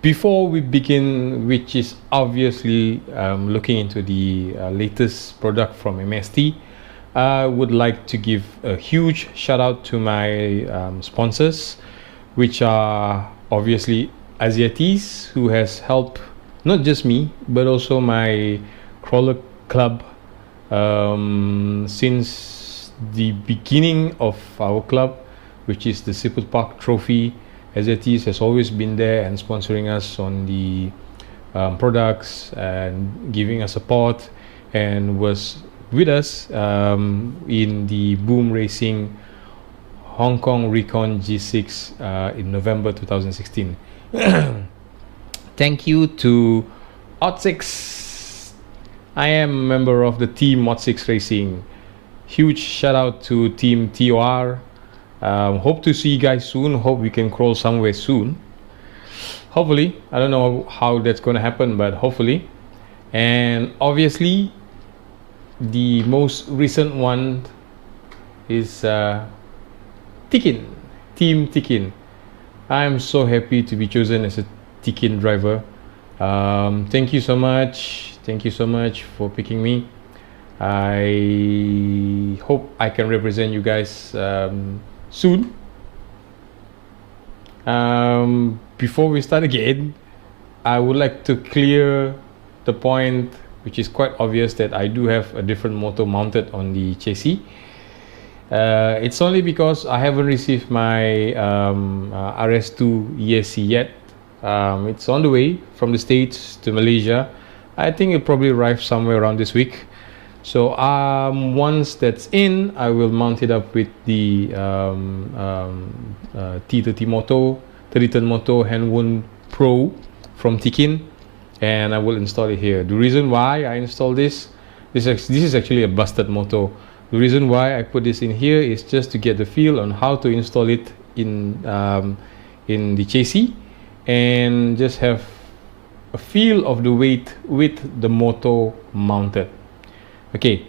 Before we begin, which is obviously looking into the latest product from MST, I would like to give a huge shout out to my sponsors, which are obviously Asiatis, who has helped not just me but also my crawler club since the beginning of our club, which is the Siput Park Trophy. Asiatis has always been there and sponsoring us on the products and giving us support, and was with us in the Boom Racing Hong Kong Recon G6 in November 2016. Thank you to Ot6. I am a member of the team Ot6 Racing. Huge shout out to team TOR. Hope to see you guys soon. Hope we can crawl somewhere soon. Hopefully. I don't know how that's going to happen, but hopefully. And obviously, the most recent one is Tikin, Team Tikin. I am so happy to be chosen as a Tikin driver. Thank you so much. Thank you so much for picking me. I hope I can represent you guys soon. Before we start again, I would like to clear the point, which is quite obvious, that I do have a different motor mounted on the chassis. It's only because I haven't received my RS2 ESC yet. It's on the way from the States to Malaysia. I think it'll probably arrive somewhere around this week. So once that's in, I will mount it up with the T30 Moto, 30-ton Moto Handwound Pro from Tikin, and I will install it here. The reason why I install this is actually a busted moto. The reason why I put this in here is just to get the feel on how to install it in the chassis, and just have a feel of the weight with the moto mounted. Okay,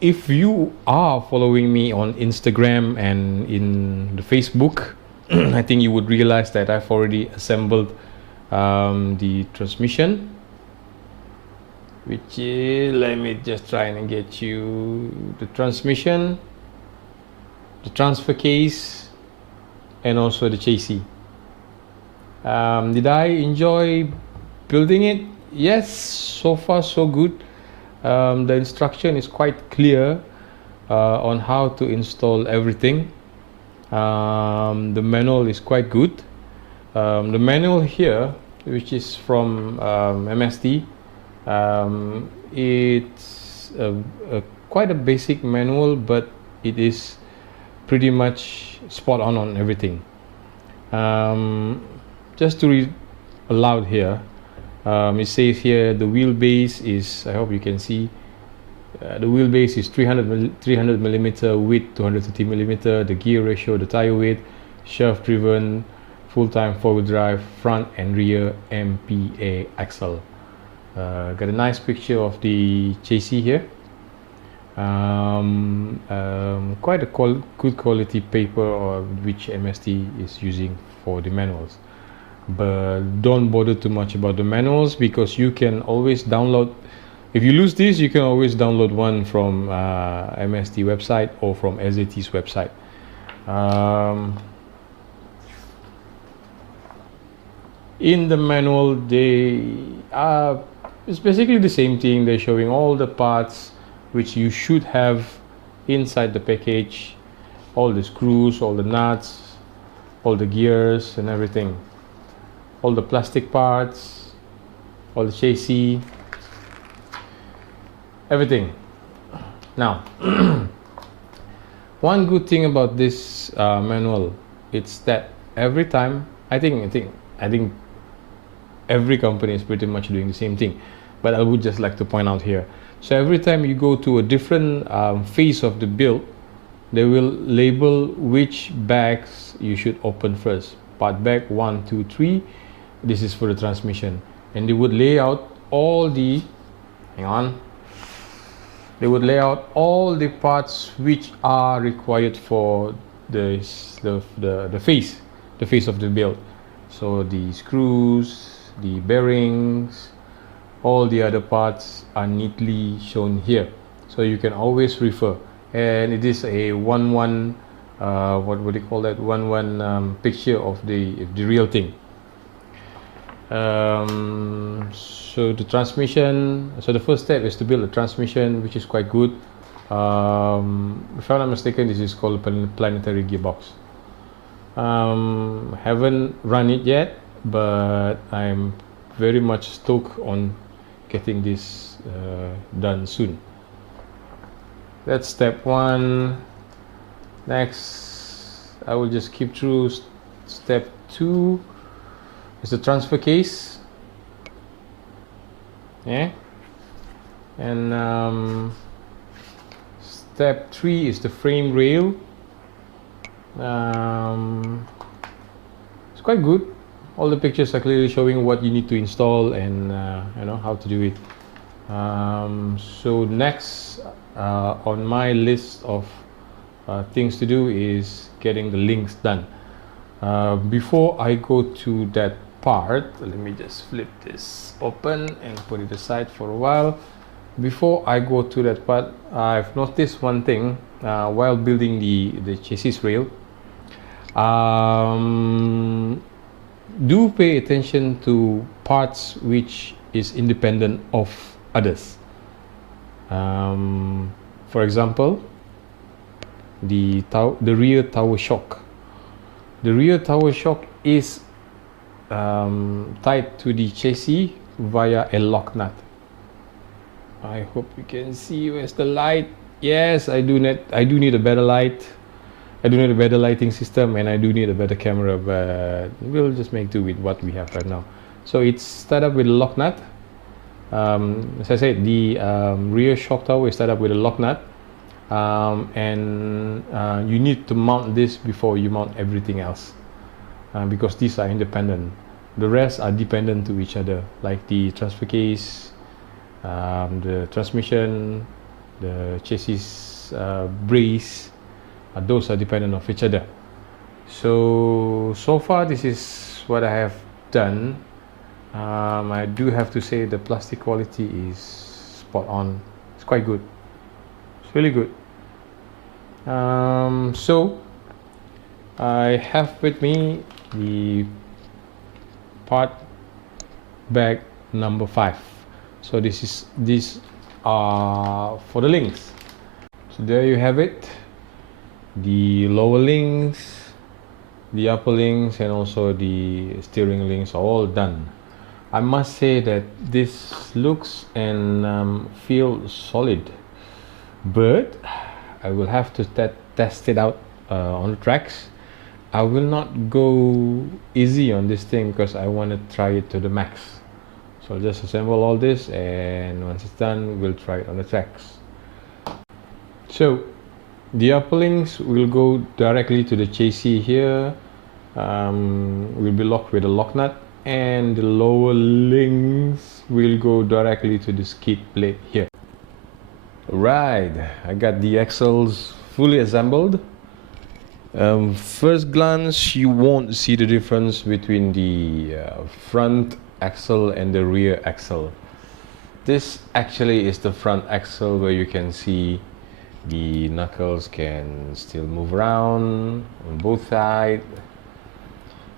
if you are following me on Instagram and in the Facebook, I think you would realize that I've already assembled the transmission, which is, let me just try and get you the transmission, the transfer case, and also the chassis. Did I enjoy building it? Yes, so far so good. The instruction is quite clear on how to install everything. The manual is quite good. The manual here, which is from MST, it's quite a basic manual, but it is pretty much spot on everything. Just to read aloud here, it says here the wheelbase is, I hope you can see, the wheelbase is 300 millimeter width, 230 millimeter. The gear ratio, the tire weight, shaft driven, full-time four-wheel drive, front and rear MPA axle. Got a nice picture of the chassis here. Quite a good quality paper which MST is using for the manuals. But don't bother too much about the manuals, because you can always download. If you lose this, you can always download one from MST website or from SAT's website. In the manual, it's basically the same thing. They're showing all the parts which you should have inside the package, all the screws, all the nuts, all the gears and everything, all the plastic parts, all the chassis, everything. Now, one good thing about this manual, it's that every time, I think every company is pretty much doing the same thing, but I would just like to point out here. So every time you go to a different phase of the build, they will label which bags you should open first. Part bag 1, 2, 3. This is for the transmission, and they would lay out all the, they would lay out all the parts which are required for the face of the build. So the screws, the bearings, all the other parts are neatly shown here, so you can always refer. And it is a one what would you call that, one picture of the real thing. So the transmission, so the first step is to build a transmission, which is quite good. If I'm not mistaken, this is called a planetary gearbox. Haven't run it yet, but I'm very much stoked on getting this done soon. That's step one. Next, I will just keep through. Step two is the transfer case. Yeah. And step three is the frame rail. It's quite good. All the pictures are clearly showing what you need to install and how to do it. So next on my list of things to do is getting the links done. Before I go to that part, let me just flip this open and put it aside for a while. Before I go to that part, I've noticed one thing while building the chassis rail. Do pay attention to parts which is independent of others. For example, the rear tower shock. The rear tower shock is tied to the chassis via a lock nut. I hope you can see. Where's the light? Yes, I do need a better light. I do need a better lighting system, and I do need a better camera, but we'll just make do with what we have right now. So it's tied up with a lock nut. As I said, the rear shock tower is tied up with a lock nut, and you need to mount this before you mount everything else, because these are independent. The rest are dependent to each other, like the transfer case, the transmission, the chassis brace. Those are dependent of each other. So far this is what I have done. I do have to say the plastic quality is spot on. It's quite good. It's really good. So I have with me the part bag number 5. So these are for the links. So there you have it. The lower links, the upper links, and also the steering links are all done. I must say that this looks and feels solid, but I will have to test it out on the tracks. I will not go easy on this thing because I want to try it to the max. So I'll just assemble all this, and once it's done, we'll try it on the tracks. So the upper links will go directly to the chassis here, will be locked with a lock nut, and the lower links will go directly to the skid plate here. Right, I got the axles fully assembled. First glance, you won't see the difference between the front axle and the rear axle. This actually is the front axle, where you can see the knuckles can still move around on both sides.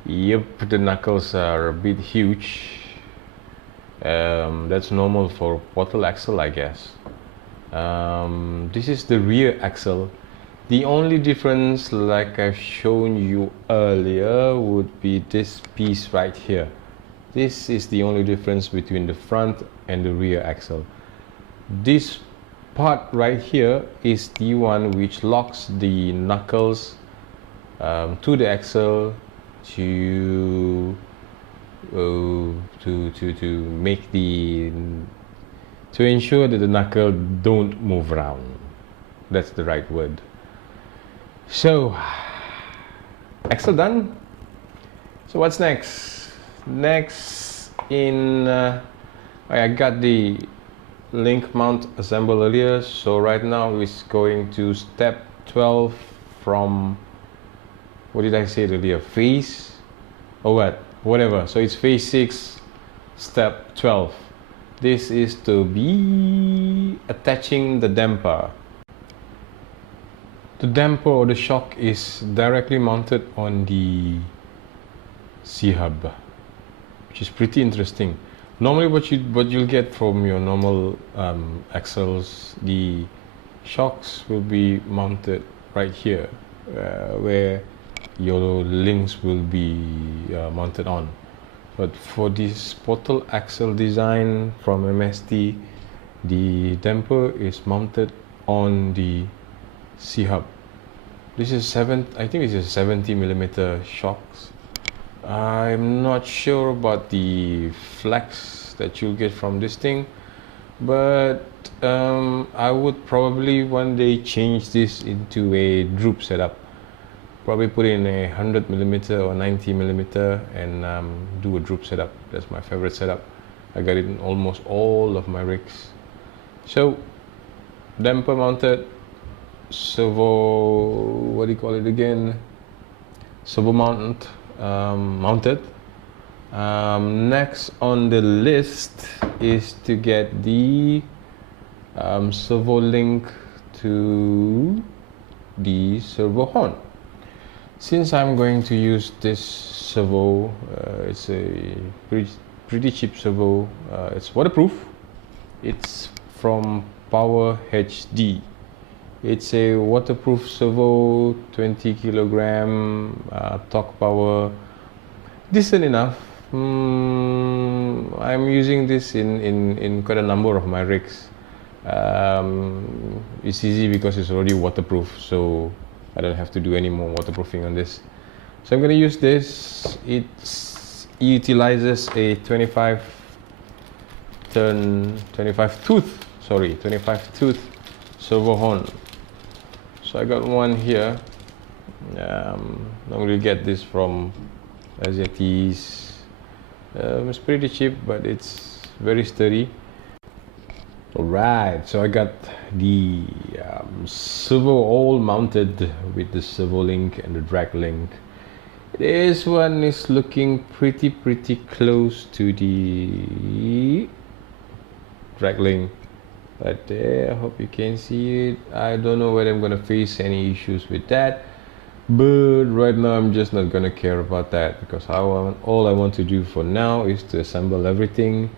Yep, the knuckles are a bit huge. That's normal for portal axle, I guess. This is the rear axle. The only difference, like I've shown you earlier, would be this piece right here. This is the only difference between the front and the rear axle. This part right here is the one which locks the knuckles to the axle to make to ensure that the knuckle don't move around. That's the right word. So axle done. So what's next? Next I got the link mount assembled earlier, so right now it's going to step 12 from, what did I say earlier, phase or what? whatever. So it's phase 6, step 12. This is to be attaching the damper. The damper or the shock is directly mounted on the C-hub, which is pretty interesting. Normally what you'll get from your normal axles, the shocks will be mounted right here, where your links will be mounted on. But for this portal axle design from MST, the damper is mounted on the C-hub. This is I think this is 70mm shocks. I'm not sure about the flex that you'll get from this thing, but I would probably one day change this into a droop setup. Probably put in a 100mm or 90mm and do a droop setup. That's my favorite setup. I got it in almost all of my rigs. So damper mounted, servo, what do you call it again? Servo mounted. Next on the list is to get the servo link to the servo horn. Since I'm going to use this servo, it's a pretty cheap servo. It's waterproof. It's from Power HD. It's a waterproof servo, 20 kilogram, torque power, decent enough. I'm using this in quite a number of my rigs. It's easy because it's already waterproof, so I don't have to do any more waterproofing on this. So I'm going to use this. It utilizes a 25 tooth servo horn. So I got one here. Normally get this from Asiatis. It's pretty cheap, but it's very sturdy. Alright, so I got the servo all mounted with the servo link and the drag link. This one is looking pretty close to the drag link, but I hope you can see it. I don't know whether I'm gonna face any issues with that, but right now I'm just not gonna care about that, because all I want to do for now is to assemble everything,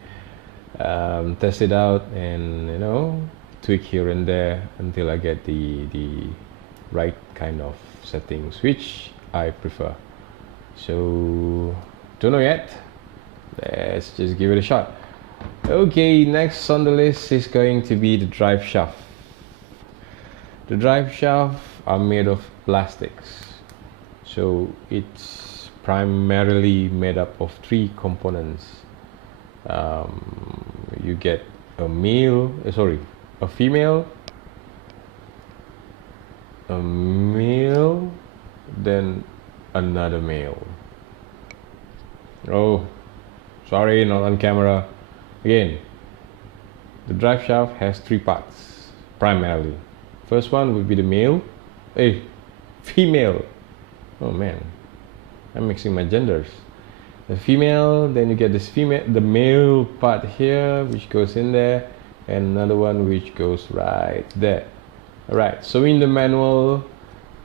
test it out, and tweak here and there until I get the right kind of settings which I prefer. So don't know yet. Let's just give it a shot. Okay, next on the list is going to be the drive shaft. The drive shaft are made of plastics, so it's primarily made up of 3 components. You get a female, a male, then another male. Oh, sorry, not on camera. Again, the drive shaft has 3 parts primarily. First one would be the female. Oh man, I'm mixing my genders. The female, then you get the male part here, which goes in there, and another one which goes right there. Alright, so in the manual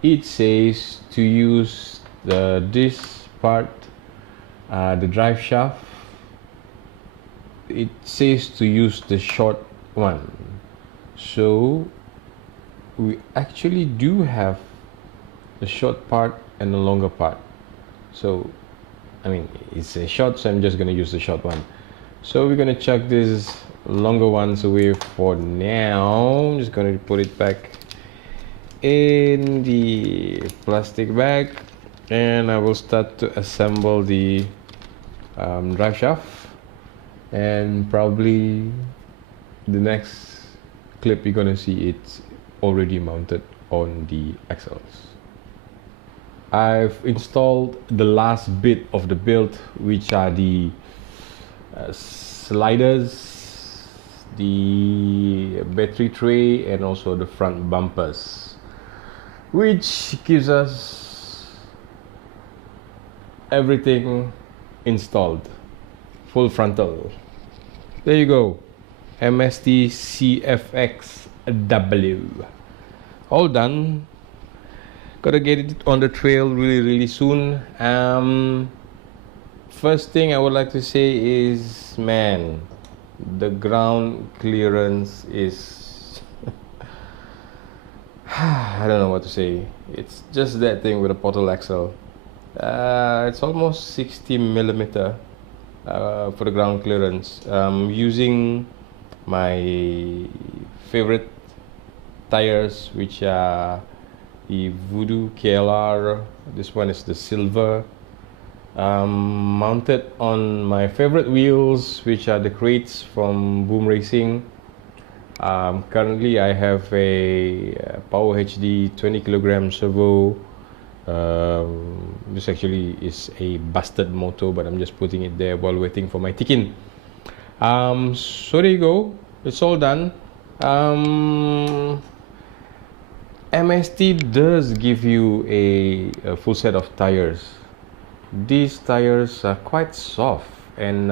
it says to use this part, the drive shaft. It says to use the short one, so we actually do have the short part and the longer part. So I mean, it's a short, so I'm just going to use the short one. So we're going to chuck these longer ones away for now. I'm just going to put it back in the plastic bag, and I will start to assemble the drive shaft, and probably the next clip you're going to see it's already mounted on the axles. I've installed the last bit of the build, which are the sliders, the battery tray, and also the front bumpers, which gives us everything installed, full frontal. There you go, MST CFX-W. All done. Gotta get it on the trail really soon. First thing I would like to say is, man, the ground clearance is I don't know what to say. It's just that thing with a portal axle. It's almost 60 millimeter for the ground clearance. Using my favorite tires, which are the Voodoo KLR. This one is the silver. Mounted on my favorite wheels, which are the crates from Boom Racing. Currently I have a Power HD 20 kilogram servo. This actually is a busted motor, but I'm just putting it there while waiting for my tick-in. So there you go, it's all done. MST does give you a full set of tires. These tires are quite soft, and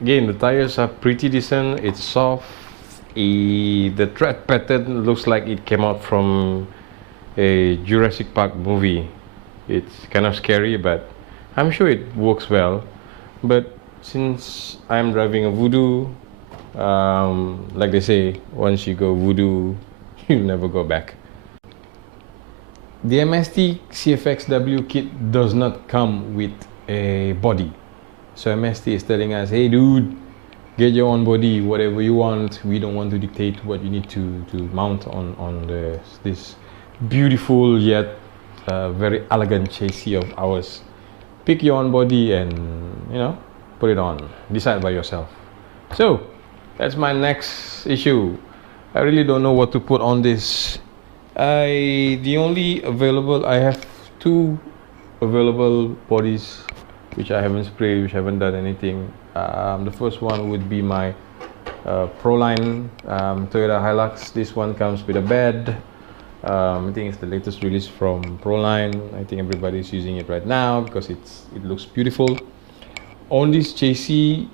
again, the tires are pretty decent. It's soft. The tread pattern looks like it came out from a Jurassic Park movie. It's kind of scary, but I'm sure it works well. But since I'm driving a Voodoo, like they say, once you go Voodoo, you'll never go back. The MST CFX-W kit does not come with a body. So MST is telling us, hey dude, get your own body, whatever you want. We don't want to dictate what you need to mount on this beautiful yet very elegant chassis of ours. Pick your own body and, you know, put it on. Decide by yourself. So that's my next issue. I really don't know what to put on this. I have two available bodies which I haven't sprayed, which I haven't done anything. The first one would be my Proline Toyota Hilux. This one comes with a bed. I think it's the latest release from Proline. I think everybody's using it right now because it looks beautiful. On this chassis,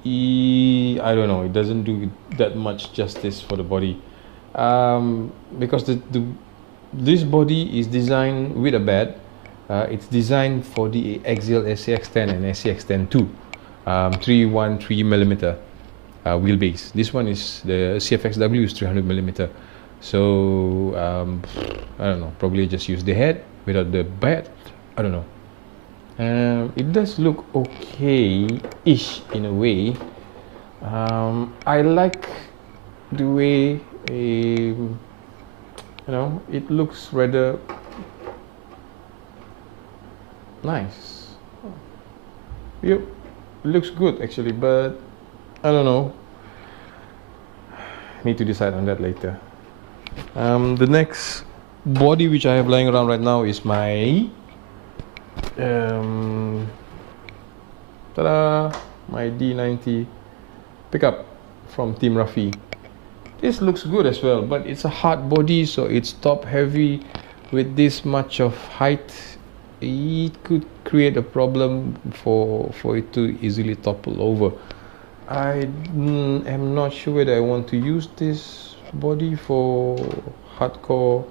I don't know, it doesn't do that much justice for the body, because this body is designed with a bed. It's designed for the axial SCX-10 and SCX-10-2, 313 millimeter wheelbase. This one is the CFX-W is 300 millimeter. So I don't know, probably just use the head without the bed. I don't know. It does look okay-ish in a way. I like the way it looks rather nice. Yep, it looks good actually, but I don't know. Need to decide on that later. The next body which I have lying around right now is my my D90 pickup from Team Rafi. This looks good as well, but it's a hard body, so it's top heavy. With this much of height, it could create a problem for it to easily topple over. I am not sure whether I want to use this body for hardcore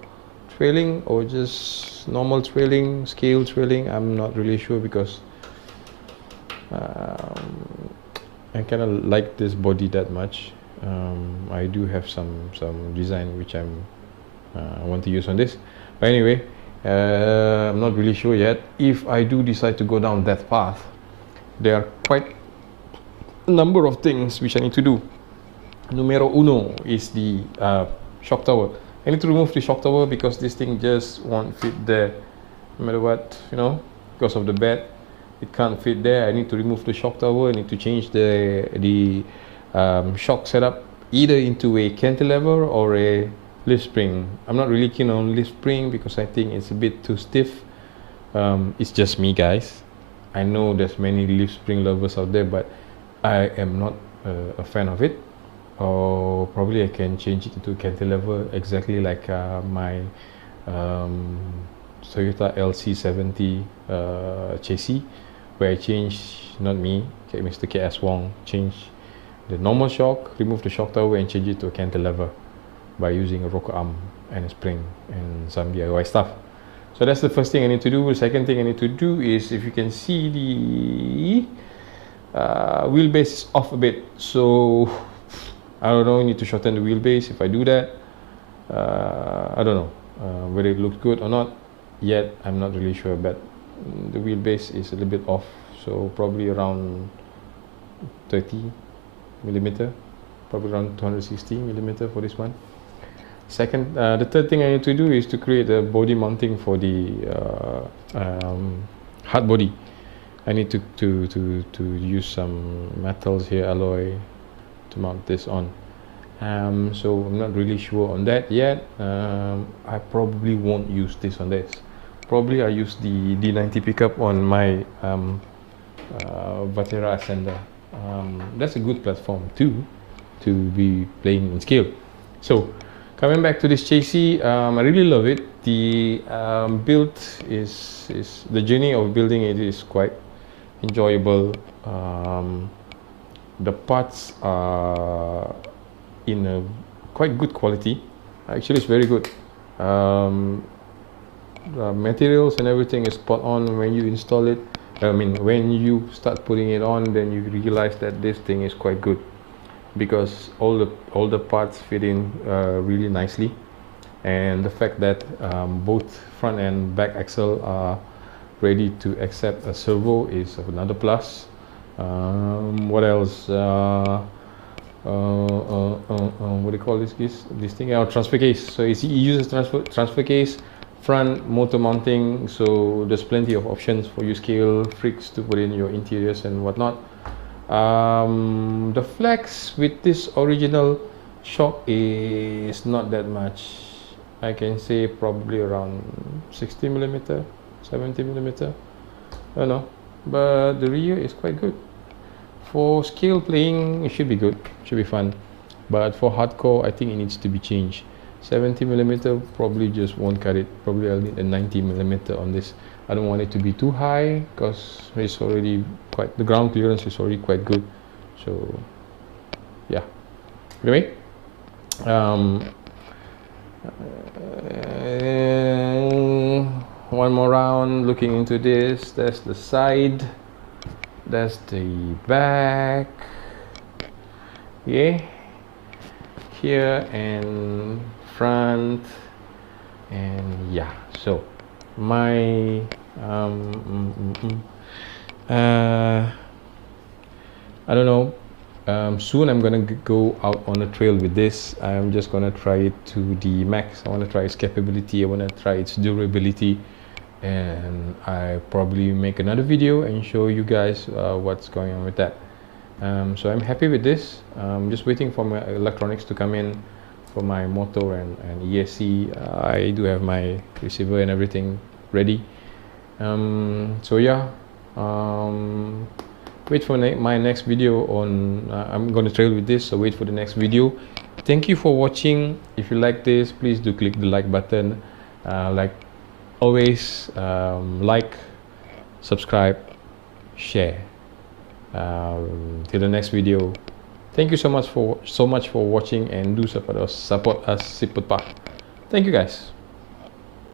trailing or just normal trailing, scale trailing. I'm not really sure because I kind of like this body that much. I do have some design which I want to use on this, but anyway, I'm not really sure yet. If I do decide to go down that path, there are quite a number of things which I need to do. Numero uno is the shock tower. I need to remove the shock tower because this thing just won't fit there, no matter what, because of the bed. It can't fit there. I need to remove the shock tower. I need to change the shock setup either into a cantilever or a leaf spring. I'm not really keen on leaf spring because I think it's a bit too stiff. It's just me, guys. I know there's many leaf spring lovers out there, but I am not a fan of it. Or probably I can change it into cantilever exactly like my Toyota LC70 chassis, where I changed, not me, Mr. KS Wong, changed the normal shock, remove the shock tower and change it to a cantilever by using a rocker arm and a spring and some DIY stuff. So that's the first thing I need to do. The second thing I need to do is, if you can see, the wheelbase is off a bit, so I don't know, I need to shorten the wheelbase. If I do that, I don't know whether it looks good or not yet. I'm not really sure, but the wheelbase is a little bit off, so probably around 30 millimeter, probably around 260 millimeter for this one. Second, the third thing I need to do is to create a body mounting for the hard body. I need to use some metals here, alloy, to mount this on. So I'm not really sure on that yet. I probably won't use this on this. Probably I use the D90 pickup on my Vatera Ascender. That's a good platform too, to be playing in scale. So coming back to this chassis, I really love it. The build is the journey of building it is quite enjoyable. The parts are in a quite good quality. Actually, it's very good. The materials and everything is spot on when you install it. I mean, when you start putting it on, then you realize that this thing is quite good, because all the parts fit in really nicely, and the fact that both front and back axle are ready to accept a servo is another plus. What else? What do you call this thing? Our transfer case. So it uses transfer case, front motor mounting, so there's plenty of options for you scale freaks to put in your interiors and whatnot. The flex with this original shock is not that much. I can say probably around 60 millimeter, 70 millimeter. I don't know, but the rear is quite good. For scale playing, it should be good, should be fun. But for hardcore, I think it needs to be changed. 70 millimeter probably just won't cut it. Probably I'll need a 90 millimeter on this. I don't want it to be too high, because it's already quite, the ground clearance is already quite good. So yeah, anyway, one more round looking into this. That's the side, that's the back, yeah, here, and front, and yeah. So my I don't know, soon I'm gonna go out on a trail with this. I'm just gonna try it to the max. I want to try its capability, I want to try its durability, and I probably make another video and show you guys what's going on with that. So I'm happy with this. I'm just waiting for my electronics to come in for my motor and ESC. I do have my receiver and everything ready. So yeah, wait for my next video on I'm going to trail with this, so wait for the next video. Thank you for watching. If you like this, please do click the like button. Like always, like, subscribe, share. Till the next video, thank you so much for watching, and do support us. Thank you guys.